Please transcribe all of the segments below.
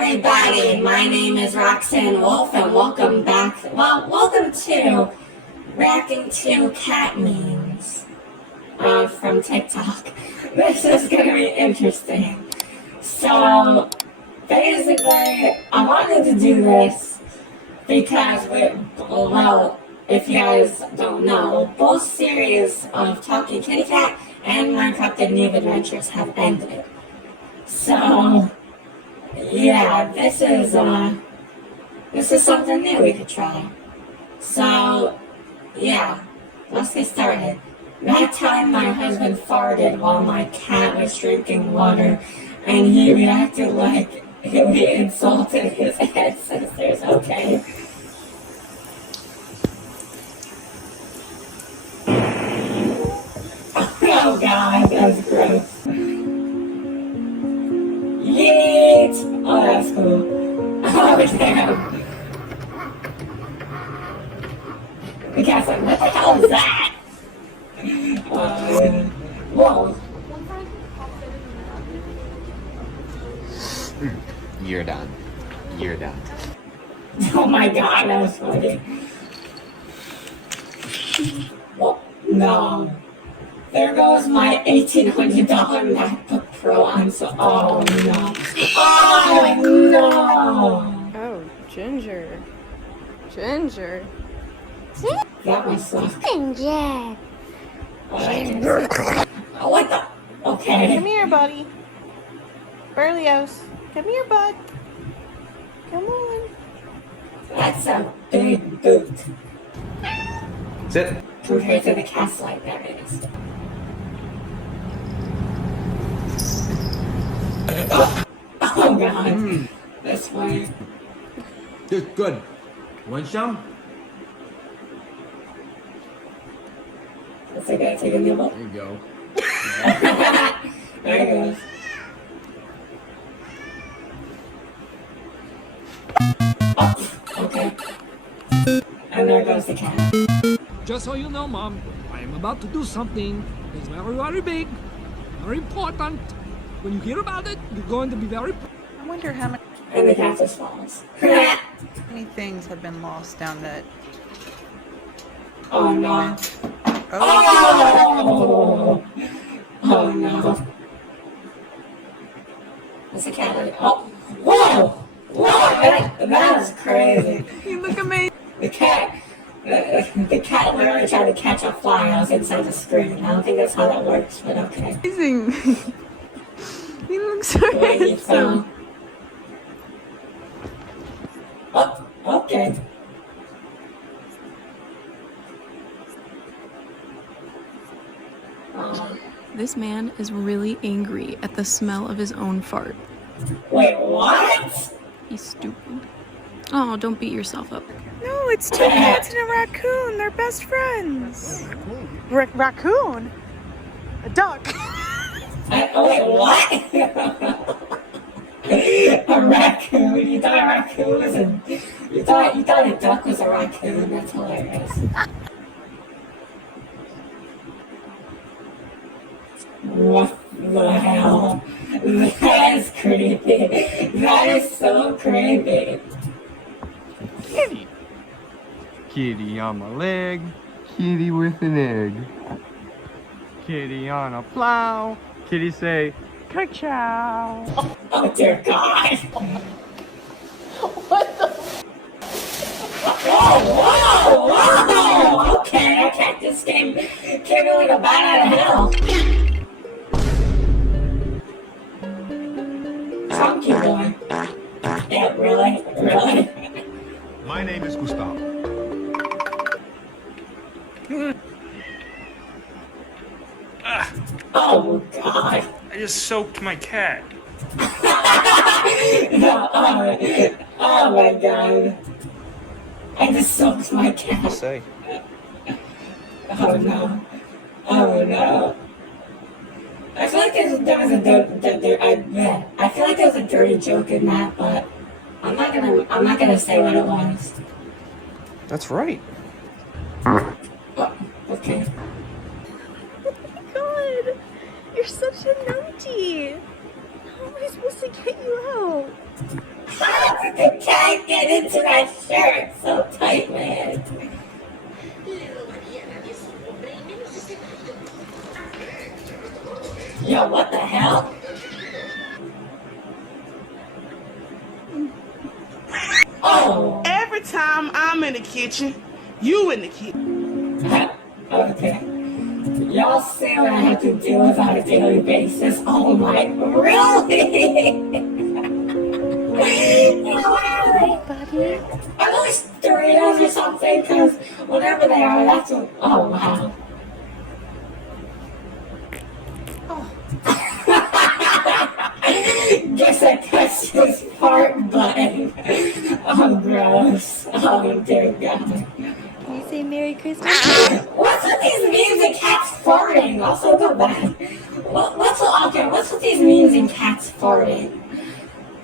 everybody, my name is Roxanne Wolf and welcome to reacting to cat memes from TikTok. This is going to be interesting. So, basically, I wanted to do this because if you guys don't know, both series of Talking Kitty Cat and Minecraft The New Adventures have ended. So, yeah, this is something new we could try. So, yeah, let's get started. That time my husband farted while my cat was drinking water, and he reacted like we insulted his ancestors, okay? Oh god, that's gross. Yeet! Oh, that's cool. Oh, damn. The cat's like, what the hell is that? Whoa. You're done. You're done. Oh my god, that was funny. Oh, no. There goes my $1,800 MacBook Pro. I'm so. Oh no. Oh no. Oh, Ginger. Ginger. That was so. Ginger. Oh, what the? Okay. Come here, buddy. Berlioz. Come here, bud. Come on. That's a big boot. Sit. Compared to the cast light there is. Oh god. This way. Good. Want some? Is it gonna take a nibble? There you go. There it goes. Oh, okay. And there goes the cat. Just so you know, Mom, I am about to do something that's very, very big, very important. When you hear about it, you're going to be very... I wonder how And the cat just falls. many things have been lost down that. Oh no. Oh, Oh no. There's a cat like, oh, whoa! Whoa! That is crazy. you look amazing. The cat literally tried to catch a fly. I was inside the screen. I don't think that's how that works, but okay. You look so The way he handsome. fell. Oh, okay. This man is really angry at the smell of his own fart. Wait, what? He's stupid. Oh, don't beat yourself up. No, it's two cats and a raccoon. They're best friends. Raccoon? A duck. Wait, what? A raccoon? You thought a raccoon was a... You thought a duck was a raccoon? That's hilarious. What the hell? That is creepy. That is so creepy. Kitty on my leg, kitty with an egg. Kitty on a plow, kitty say, ka-chow. Oh dear God. What the? Whoa! Okay, that cactus came like a bat out of hell. Chunky boy. Yeah, really? My name is Gustavo. Oh God. I just soaked my cat. Oh my God. I just soaked my cat. Say. Oh no. Oh no. I feel like I feel like there's a dirty joke in that, but I'm not gonna say what it was. That's right. Oh, okay. God, you're such a naughty. Oh my we supposed to get you out? How did the cat get into that shirt so tight, man? Yo, what the hell? Oh! Every time I'm in the kitchen, you in the kitchen. Okay. Y'all see what I have to deal with on a daily basis. Oh my, really? Buddy. Are those Doritos or something? Because whatever they are, that's a... Oh, wow. Guess I touched his fart button. Oh, gross. Oh, dear God. Can you say Merry Christmas? What's with these memes and cats farting? Also, go back. What's with these memes and cats farting?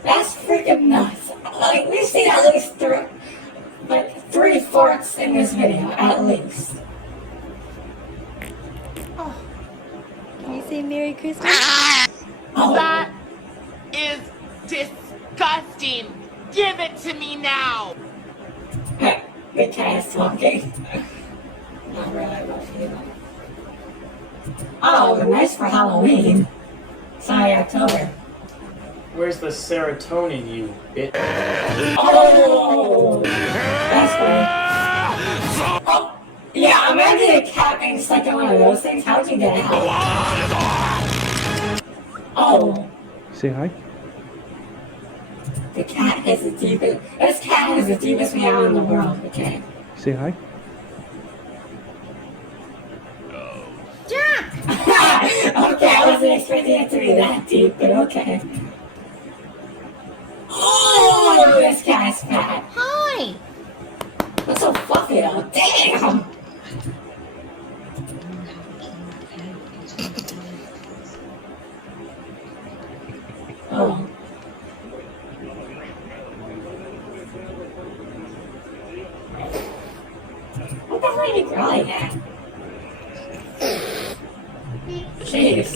That's freaking nuts. Like, we've seen at least three farts in this video, at least. Can you say Merry Christmas? Oh. That is disgusting. Give it to me now. The cat is talking. Not really, but you know. Oh, nice for Halloween. Sorry, October. Where's the serotonin, you bitch? Oh! That's funny. Oh! Yeah, imagine a cat being stuck in one of those things. How'd you get out? Oh! Say hi. The cat has the deepest... This cat has the deepest meow in the world, okay? Say hi. Okay, I wasn't expecting it to be that deep, but okay. Oh, this guy's fat. Hi. That's so fluffy though. Damn! Oh. What the hell are you growling at? Jeez.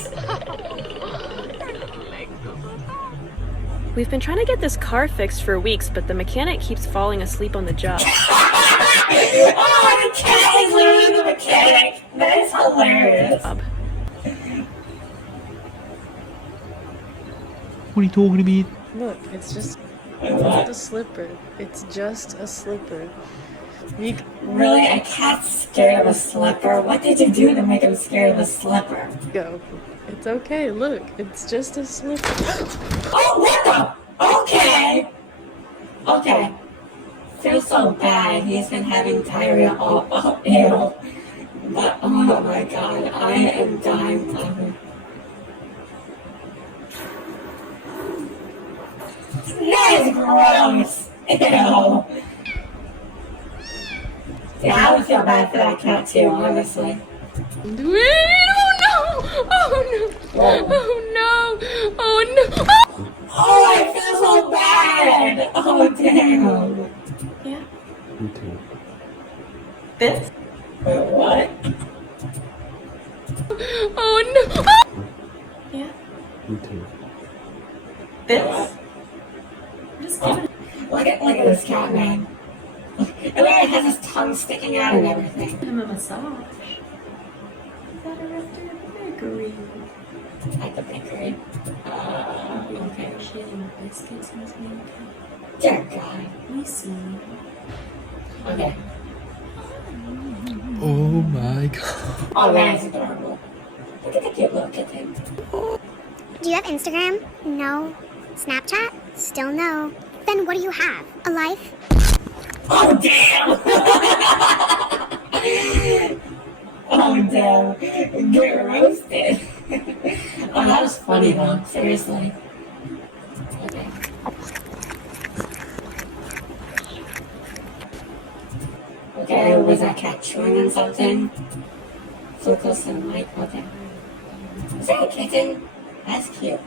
We've been trying to get this car fixed for weeks, but the mechanic keeps falling asleep on the job. Oh, the cat is literally the mechanic. That is hilarious. What are you talking about? Look, it's just a slipper. It's just a slipper. Really? A cat's scared of a slipper? What did you do to make him scared of a slipper? Go. It's okay, look. It's just a slipper. Oh, what the? Okay. Okay. Feels so bad. He's been having diarrhea all ew. But, oh my god, I am dying from that is gross. Ew. Yeah, I would feel bad for that cat too, honestly. Oh no! Oh no! Oh no! Oh no! Oh, I feel so bad! Oh, damn. Yeah. Me too. This? Wait, what? Oh no! Yeah. Me too. This? Just give it. Look at this cat, man. It literally has his tongue sticking out and everything. Give him a massage. Is that a restaurant bakery? At the bakery. Okay. She had biscuits in his name. Dear God. We see. Okay. Oh my god. Oh, that is adorable. Look at the cute little kitten. Do you have Instagram? No. Snapchat? Still no. Then what do you have? A life? Oh, damn! Oh, damn. Get roasted. Oh, that was funny, though. Seriously. Okay. Okay, was that cat chewing on something? So close to the mic. Okay. Is that a kitten? That's cute.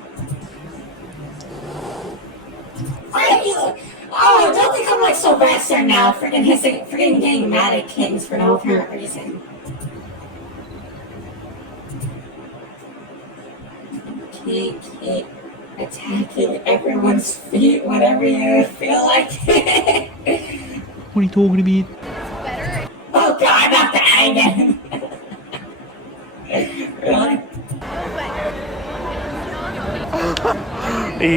Why are you... Oh, don't become like Sylvester now, freaking getting mad at kittens for no apparent reason. Kitty. attacking everyone's feet whenever you feel like it. What are you talking about? Oh god, not that again. Really?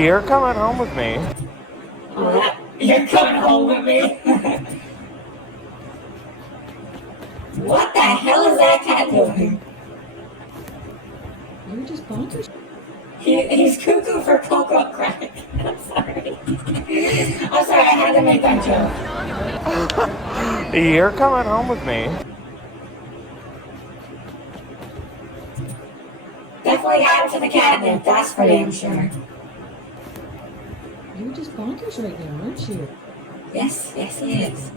You're coming home with me. You're coming home with me? What the hell is that cat doing? You're just bonkers. He's cuckoo for cocoa crack. I'm sorry. I'm sorry, I had to make that joke. You're coming home with me. Definitely add to the catnip, that's for damn sure. You're just bonkers right now, aren't you? Yes, yes he is.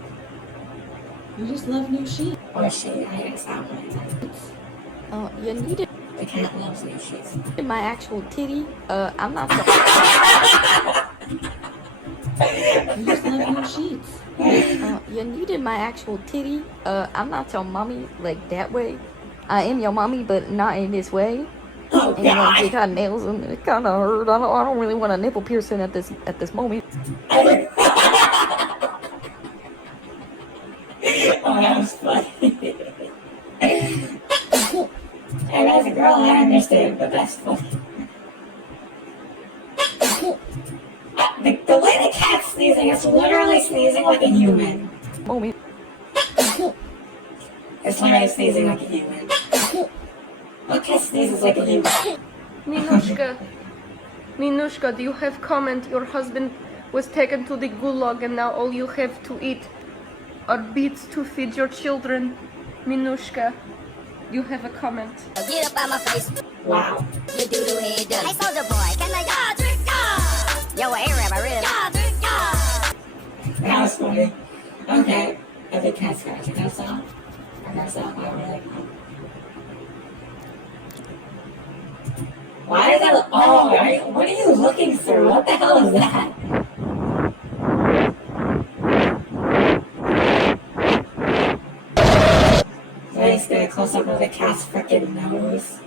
You just love new sheets. Or she, I guess that one. Oh, you need it. The cat loves new sheets. My actual titty. I'm not. You just love new sheets. You needed my actual titty. I'm not your mommy like that way. I am your mommy, but not in this way. Oh and God! You got nails and it kind of hurt. I don't really want a nipple piercing at this moment. Oh, that was funny. And as a girl, I understand, but that's funny. The way the cat's sneezing, it's literally sneezing like a human. Moment. It's literally sneezing like a human. What cat sneezes like a human? Ninushka, do you have comment? Your husband was taken to the gulag and now all you have to eat are beets to feed your children. Minushka, you have a comment. Get up out my face. Wow. You do head done. Hey, soldier boy, can I Yo, a Arab, I really. That was funny. Okay. I think cat's scratching herself. Or herself, I really know. Why is that? Oh, what are you looking through? What the hell is that? So I just get a close up of the cat's freaking nose.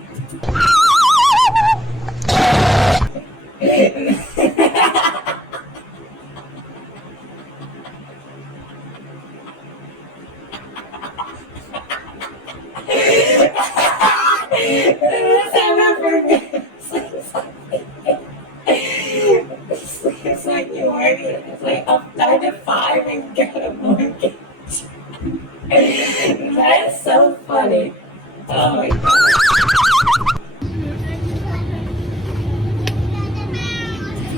It's like you work, it's like up 9 to 5 and get a mortgage. That is so funny. Oh my god.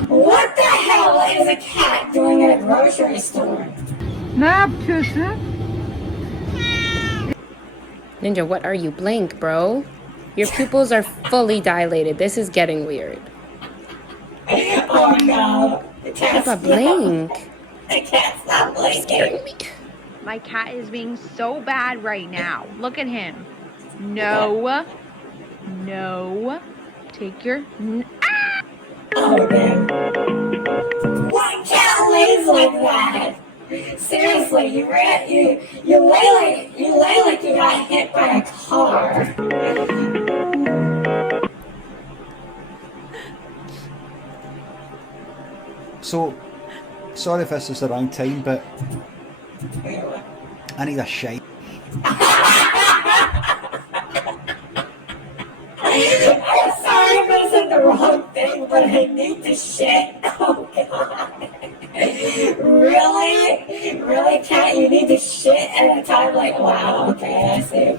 What the hell is a cat doing at a grocery store? Nap kitten. Ninja, what are you? Blink, bro. Your pupils are fully dilated. This is getting weird. Oh no. The cat's Papa, blink. The cat's not blinking. My cat is being so bad right now. Look at him. No. No. Take your... Oh man. What cat lays like that? Seriously, you lay like you got hit by a car. So, sorry if this is the wrong time, but I need a shite. I'm sorry if I said the wrong thing, but I need to shit. Oh god. Really? Really, cat? You need to shit at a time like, wow, okay, I see.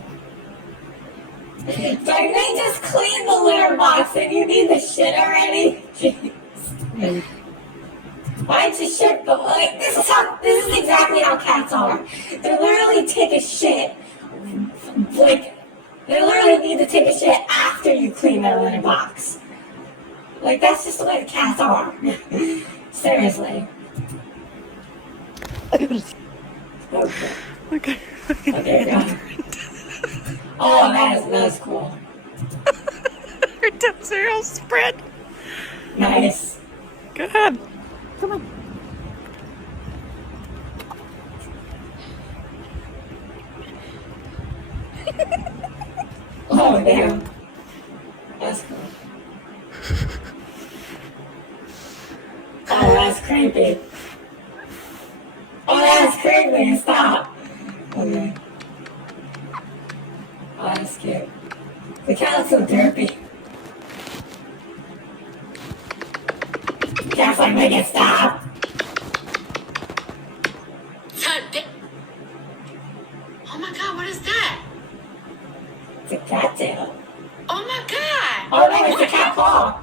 So they just clean the litter box and you need the shit already? Jeez. Why'd you shit? But like, this is exactly how cats are. They literally take a shit. Like, they literally need to take a shit after you clean their litter box. Like, that's just the way the cats are. Seriously. Okay. Okay. Okay, go. Oh, that is cool. Her tits are all spread. Nice. Go ahead. Come on. Oh, damn. That's cool. that's creepy. Oh, that's creepy. Stop. Okay. Oh, that's cute. The cat looks so derpy. Cat's like, make it stop. Oh my god, what is that? It's a cat tail. Oh my god! Oh no, it's a cat paw.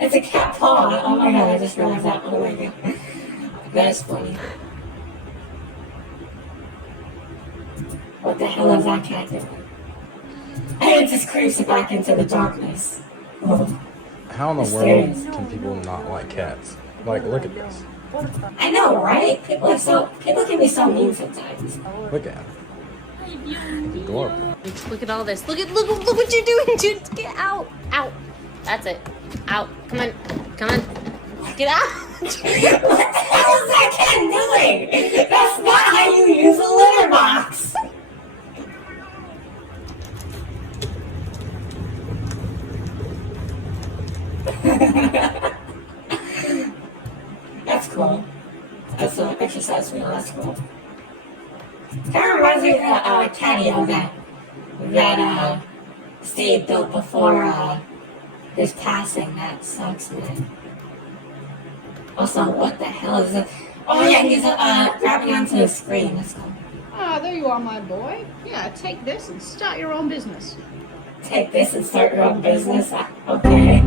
It's a cat paw. Oh my god, I just realized that. Oh my god. That is funny. What the hell is that cat doing? And it just creeps it back into the darkness. Oh. How in the world can people not like cats? Like, look at this. I know, right? People can be so mean sometimes. Look at him. It's adorable. Look at all this. Look what you're doing, dude. Get out. Out. That's it. Out. Come on. Come on. Get out. What the hell is that cat doing? That's not how you use a litter box. That's cool. That's an exercise wheel. That's cool. That reminds me of the catio that Steve built before his passing. That sucks, man. Also, what the hell is it? Oh yeah, he's grabbing onto the screen. That's cool. Ah, there you are, my boy. Yeah, take this and start your own business. Take this and start your own business? Okay.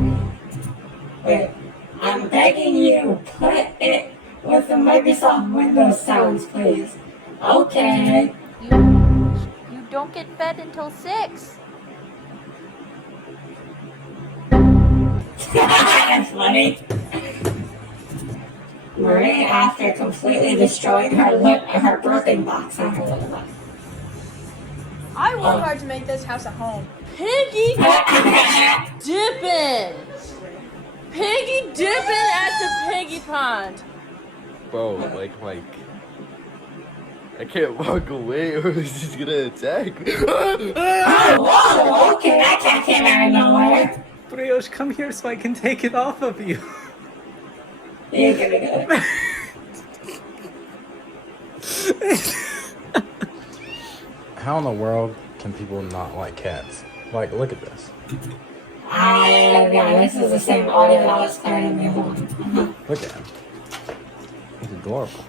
Wait, I'm begging you, put it with the Microsoft Windows sounds, please. Okay. You don't get fed until 6. That's funny. Marie, after completely destroying her birthing box on her little box. I work hard to make this house a home. Piggy dipping! Piggy dipping at the piggy pond! Bro, like, I can't walk away or he's gonna attack me. Whoa, okay, that cat came out of nowhere. Brioche, come here so I can take it off of you. You're gonna go. How in the world can people not like cats? Like, look at this. Yeah, this is the same audio that I was playing in the other one. Look at him. He's adorable.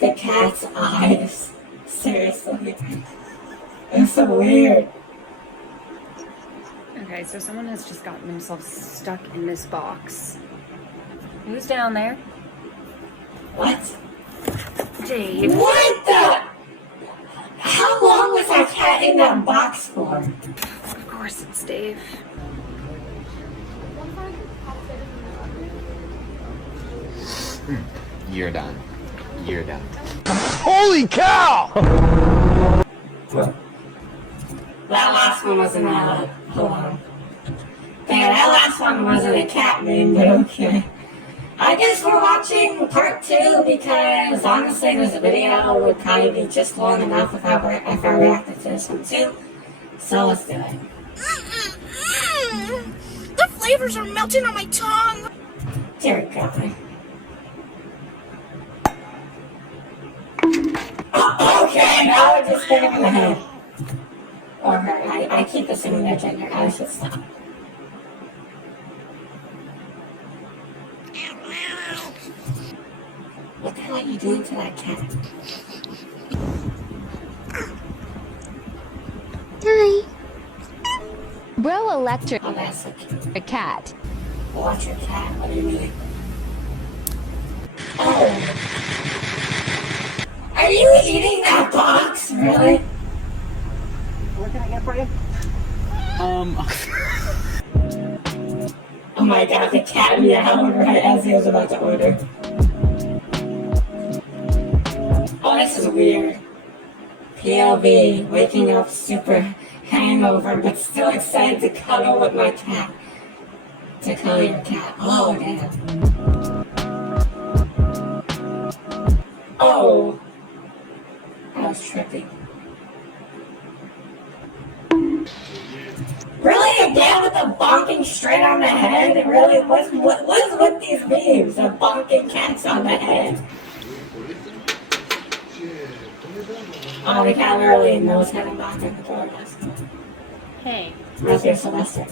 The cat's eyes. Seriously. It's so weird. Okay, so someone has just gotten themselves stuck in this box. Who's down there? What? Dave. What the? How long was that cat in that box for? Of course it's Dave. You're done. You're done. Holy cow! That last one wasn't hold on. Yeah, that last one wasn't a cat meme, but okay. I guess we're watching part 2 because honestly this video would probably be just long enough if I reacted to this one too. So let's do it. The flavors are melting on my tongue. Dear God. Okay, now we're just hitting him in the head. Or her. I keep assuming their gender. I should stop. What the hell are you doing to that cat? Hi. Bro electric. Oh, that's so cute. A cat. Electric cat? What do you mean? Oh. Are you eating that box? Really? What can I get for you? Oh my god, the cat meowed right as he was about to order. Oh, this is weird. POV, waking up super hangover, but still excited to cuddle with my cat. To cuddle your cat. Oh, damn. Oh. That was trippy. Really? again with the bonking straight on the head? It really, what's with these memes of bonking cats on the head? Oh, the cat literally knows how to knock on the door. Hey. Reminds me of Sylvester.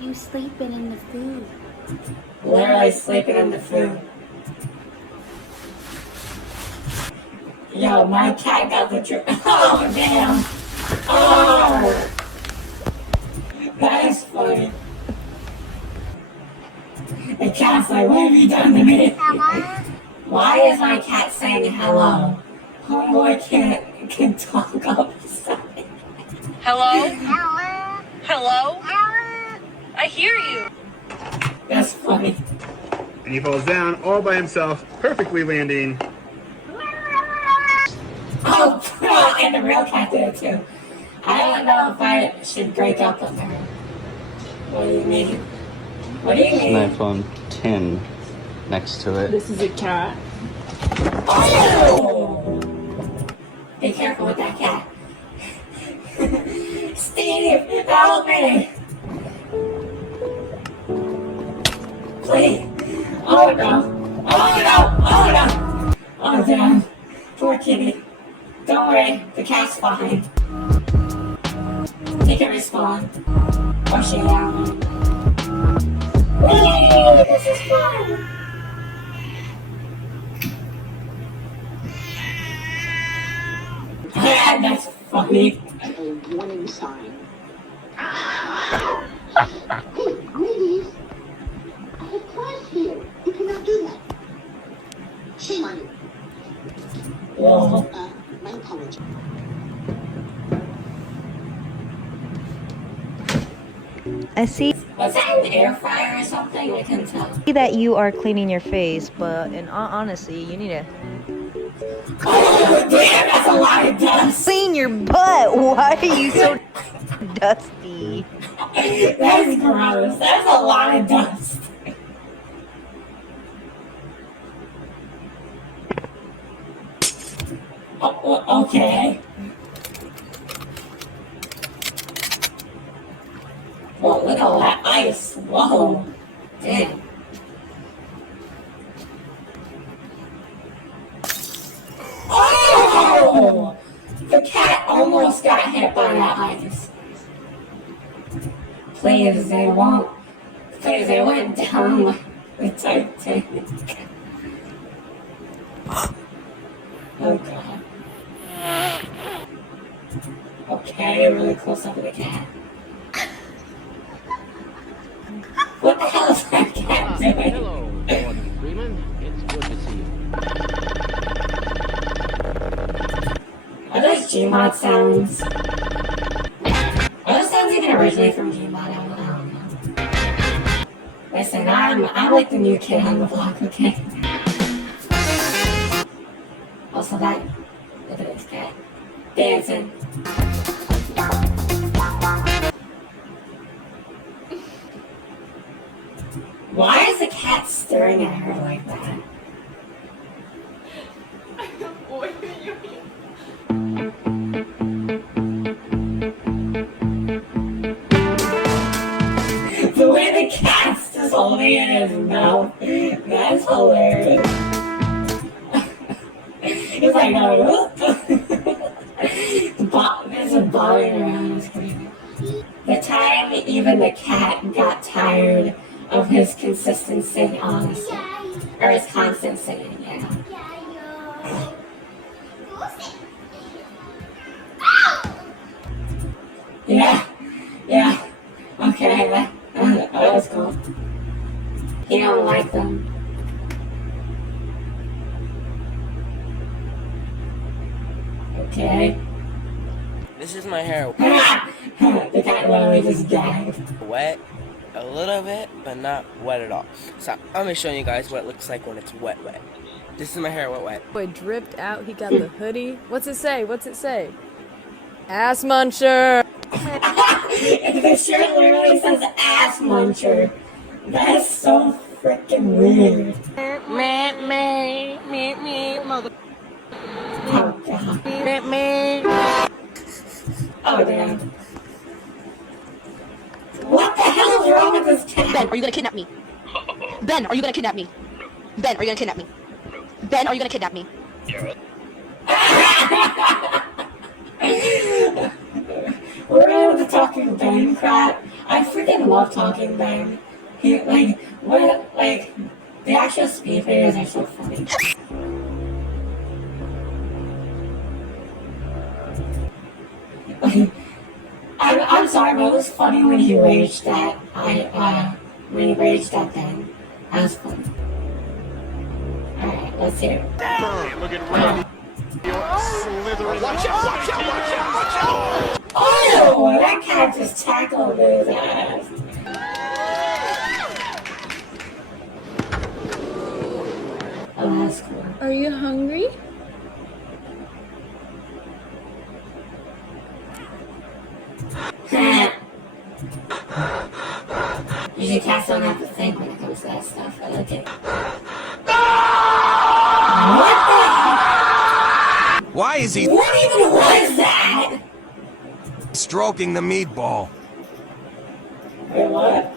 You sleeping in the food. Literally sleeping in the food. Yo, my cat got the drip. Oh, damn. Oh. That is funny. The cat's like, what have you done to me? Why is my cat saying hello? Homeboy can talk up inside. Hello? Hello? I hear you. That's funny. And he falls down all by himself, perfectly landing. Oh, and the real cat did it too. I don't know if I should break up with her. What do you mean? What do you There's mean? an iPhone 10 next to it. This is a cat. Oh! Be careful with that cat. Steve, help me! Please. Oh no. Oh no. Oh no. Oh damn. Poor kitty. Don't worry, the cat's fine. He can respawn. Or she down. Woo! This is fun! Yeah, that's funny. A warning sign. Hey, ladies! I have class here. You cannot do that. Shame on you. Whoa. My apology. I see Was that an air fryer or something? I couldn't tell. that you are cleaning your face, but in all honesty, you need to Oh, damn, that's a lot of dust. clean your butt. Why are you so dusty? That's gross. That's a lot of dust. Oh, okay. Whoa, look at all that ice. Whoa. Damn. Oh! The cat almost got hit by that ice. Please, they won't. Please, they went down like the Titanic. Oh god. Okay, really close up to the cat. What the hell is that cat doing? Hello, Gordon Freeman. It's good to see you. Are those Gmod sounds? Are those sounds even originally from Gmod? I don't know. Listen, I'm like the new kid on the block, okay? Also that, look at this cat. Dancing. Why is the cat staring at her like that? The way the cat's just holding it in his mouth, that's hilarious. He's like, no. There's a bobbing around his screen. The time even the cat got tired of his consistent singing, honestly. Or his constant singing, yeah. Yeah. Okay, that was cool. He don't like them. Okay. This is my hair. The cat literally just gagged. Wet a little bit, but not wet at all. So I'm gonna show you guys what it looks like when it's wet. This is my hair wet. Boy dripped out. He got the hoodie. What's it say? Ass muncher. The shirt literally says ass muncher. That is so freaking weird. Mother. Oh god. Oh damn. Ben, are you gonna kidnap me? Ben, are you gonna kidnap me? Ben, are you gonna kidnap me? Ben, are you gonna kidnap me? We're into the Talking Ben crap. I freaking love Talking Ben. He, like, what, like, the actual speed videos are so funny. I'm sorry, but it was funny when he raged at, when he raged at Ben. That was funny. Alright, let's hear it. Looking ready. Slithering. Watch out, watch out, watch out, watch out! Oh, that cat just tackled his ass. Oh, that's cool. Are you hungry? Usually cats don't have to think when it comes to that stuff, but okay. What the heck? Why is he... What even was that? Stroking the meatball. Wait, what?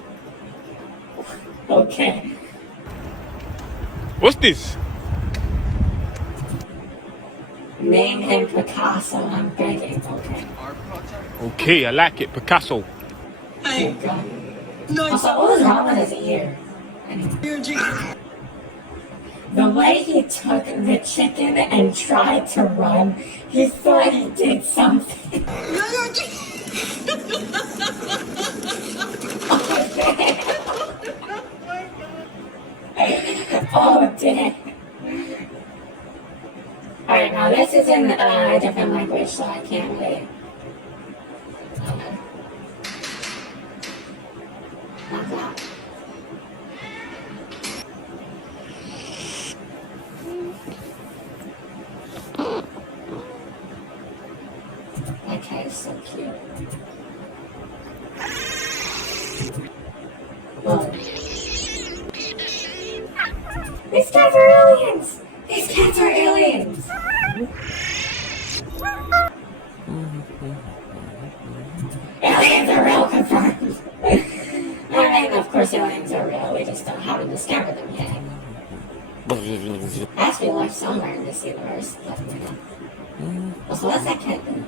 Okay. What's this? Name him Picasso, I'm begging, okay. Okay, I like it, Picasso. Hey. Also, what was wrong with his ear? Anyway. The way he took the chicken and tried to run, he thought he did something. Oh, damn. Alright, now this is in a different language, so I can't wait. Not that. That cat is so cute. Whoa. These cats are aliens! These cats are aliens! Aliens are real, confirmed! I mean, of course aliens are real, we just don't haven't discovered them yet. Has to be life somewhere in this universe, but you know. Also, what's that cat do?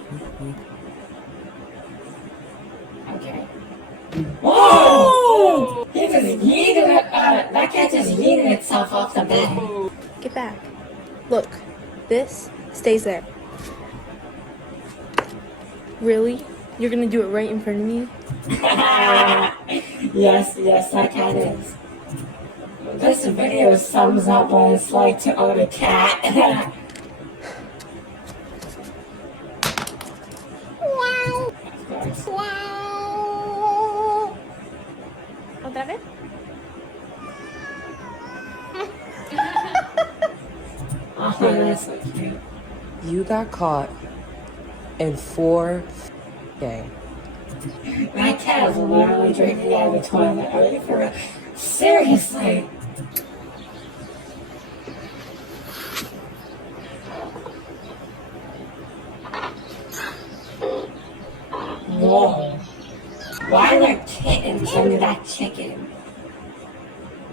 Okay. Whoa! He just yeeted it, that cat just yeeted itself off the bed. Get back. Look, this stays there. Really? You're gonna do it right in front of me? Yes, that cat is. This video sums up what it's like to own a cat. Wow! Wow! ¿Otra vez? Oh, that's so cute. You got caught in 4 days. That cat is literally drinking out of the toilet. Are you for real? Seriously? Whoa. Why are there kittens under that chicken?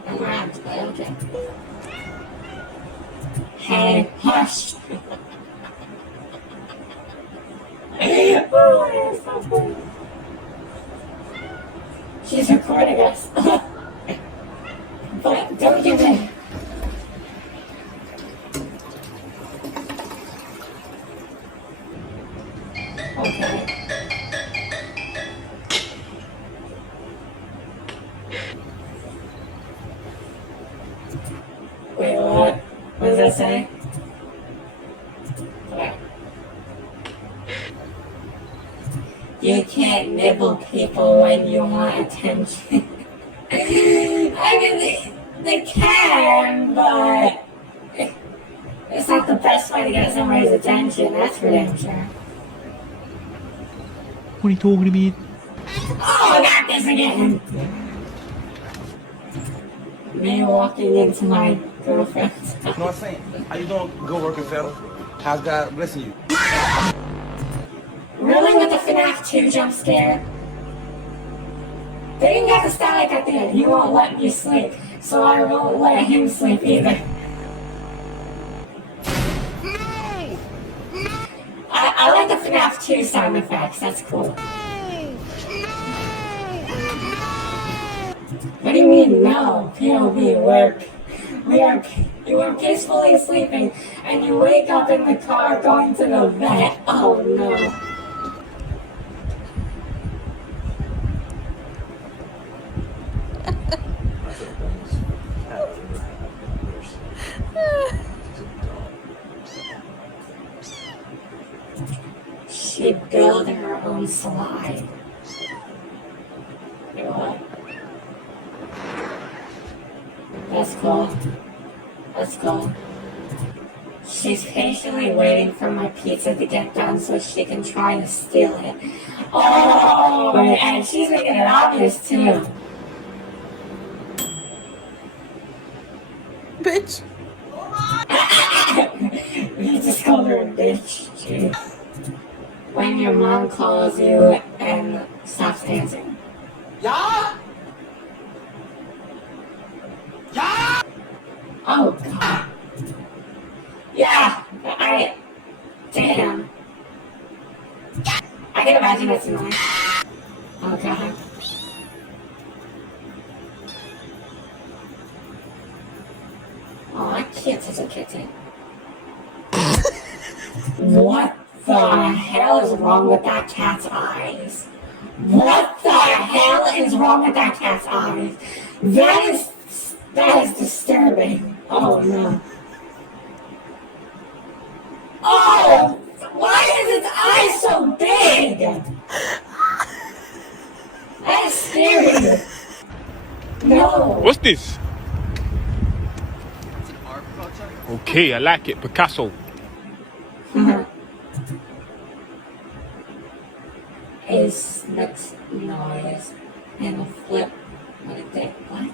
I'm wrapped, but okay. Hey, hush! Oh, that is so funny. She's recording us. But don't give in. Okay. Wait, what? What does that say? You can't nibble people when you want attention. I mean, they can, but it's not the best way to get somebody's attention, that's for damn sure. What are you talking about? Oh, not this again! Me walking into my girlfriend's house. You know what I'm saying? How you doing? Good working, fella. How's God blessing you? Really with the FNAF 2 jump scare? They didn't get the static at the end. He won't let me sleep, so I won't let him sleep either. I like the FNAF 2 sound effects. That's cool. What do you mean, no? POV, you were peacefully sleeping, and you wake up in the car going to the vet. Oh no. She built her own slide. What? That's cool. That's cool. She's patiently waiting for my pizza to get done so she can try to steal it. Oh, and she's making it obvious too. Bitch. You just called her a bitch. Jeez. When your mom calls you and stops dancing. Yeah? Yeah? Oh god. Yeah, damn. I can imagine it's annoying. Oh god. Oh, that kid's is a kitten. What the hell is wrong with that cat's eyes? What the hell is wrong with that cat's eyes? That is disturbing. Oh no. Oh! Why is its eyes so big? That is scary. No. What's this? Okay, I like it. Picasso. His next noise and a flip. What a dick. What?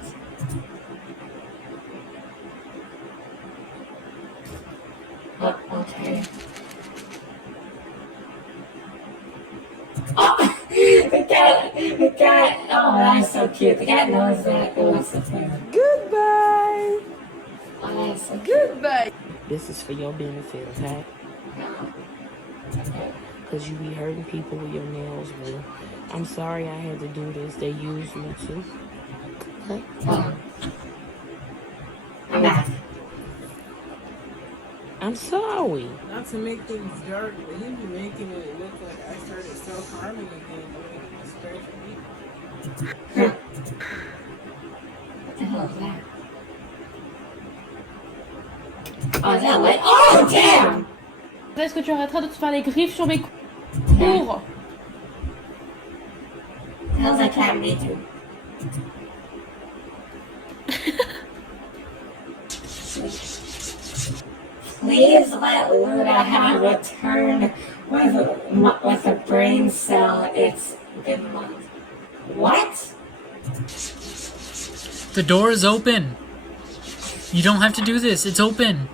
Oh, okay. Oh, the cat, oh, that's so cute. The cat knows that. Oh, that's so funny. Goodbye. Oh, that's so cute. Goodbye. This is for your benefit, okay? Because you be hurting people with your nails, boo. I'm sorry I had to do this. They used me too. Okay? I'm back. I'm sorry. Not to make things dark, but you be making it look like I started self-harming again. What the hell is that? Oh, is that lit? Oh, damn! Est-ce que tu arrêteras de te faire les griffes sur mes cours? How's that cat making? Please let Luna have a turn with a brain cell. It's been months. What? The door is open. You don't have to do this. It's open.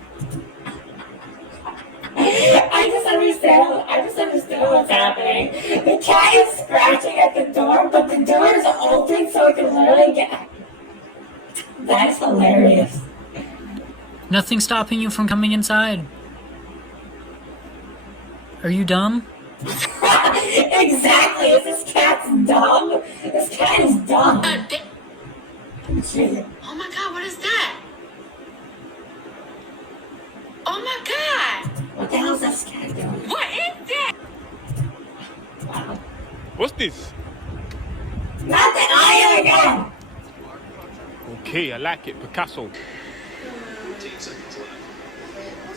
I just understand what's happening. The cat is scratching at the door, but the door is open so it can literally get... That is hilarious. Nothing's stopping you from coming inside. Are you dumb? Exactly. Is this cat's dumb? This cat is dumb. Oh my god, what is that? Oh my god! What the hell is this cat doing? What is that? Wow. What's this? Nothing! I again! Okay, I like it. Picasso.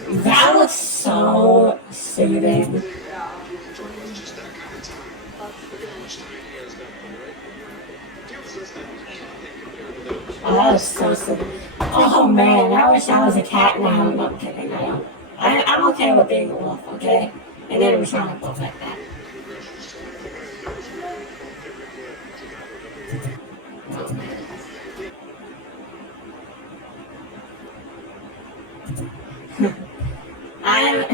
That looks so soothing. Oh, that was so soothing. Oh man, I wish I was a cat now. No, I'm kidding. I don't. I'm okay with being a wolf, okay? And then we're trying to look like that. Oh man. I'm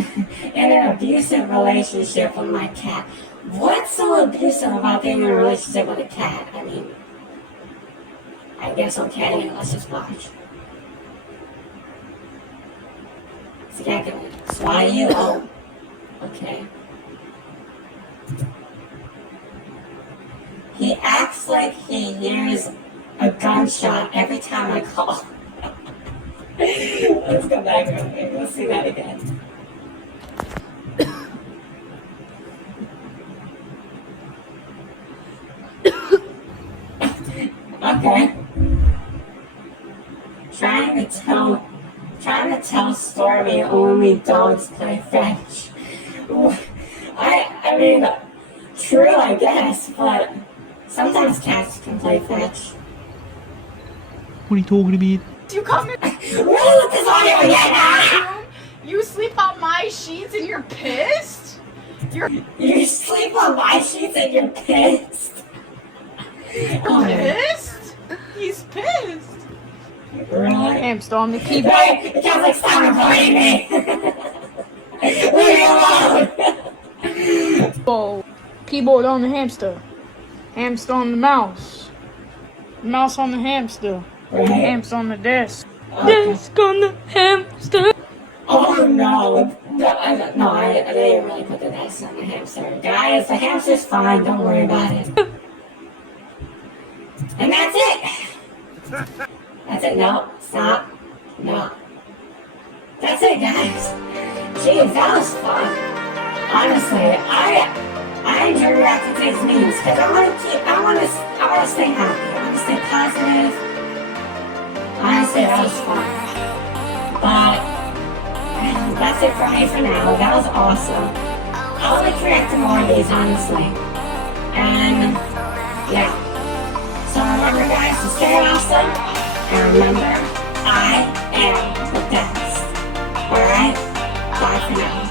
in an abusive relationship with my cat. What's so abusive about being in a relationship with a cat? I mean, I guess okay, let's just watch. Is he acting like swat you? Oh. Okay. He acts like he hears a gunshot every time I call. Let's go back real quick. Let's see that again. Okay. Trying to tell Stormy only dogs play fetch. I mean, true, I guess, but sometimes cats can play fetch. What are you talking about? You come in. Really with this audio again? You sleep on my sheets and you're pissed? You sleep on my sheets and you're pissed? Pissed? He's pissed. Really? I'm still on the keyboard. Hey, it sounds like stop recording me! Leave me alone! Oh, keyboard on the hamster. Hamster on the mouse. Mouse on the hamster. Right. Hamster on the desk. Desk on the hamster. Oh no! No, I didn't really put the desk on the hamster. Guys, the hamster's fine, don't worry about it. And that's it! That's it, no, stop, no. That's it, guys. Jeez, that was fun. Honestly, I enjoy reacting to these memes because I want to stay happy. I want to stay positive. Honestly, that was fun. But that's it for me for now. That was awesome. I would like to react to more of these, honestly. And yeah. So remember, guys, to stay awesome. And remember, I am the best. Alright? Bye for now.